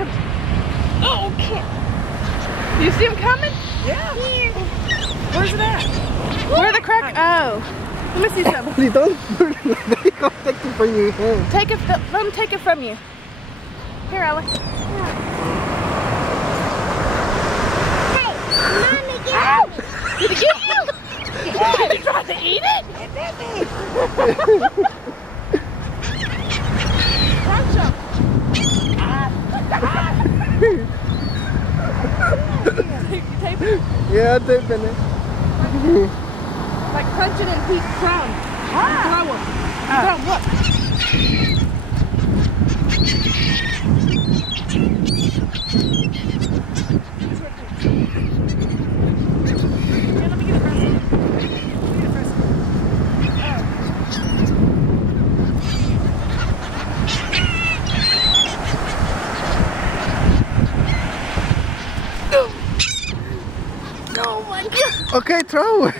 Come. Oh, okay. You see him coming? Yeah. Where's it at? Where the crack? Oh. Let me see something. Please don't take it from your hand. Take it. Let him take it from you. Here, Ella. Hey, Mommy, get out! Did it get you? Did you try to eat it? It bit me. Crunch him. You tape it? Yeah, I'm taping it. Like crunch it and heat crumb. Throw them. Look. Here, let me get it first. Oh my God. Okay, throw it.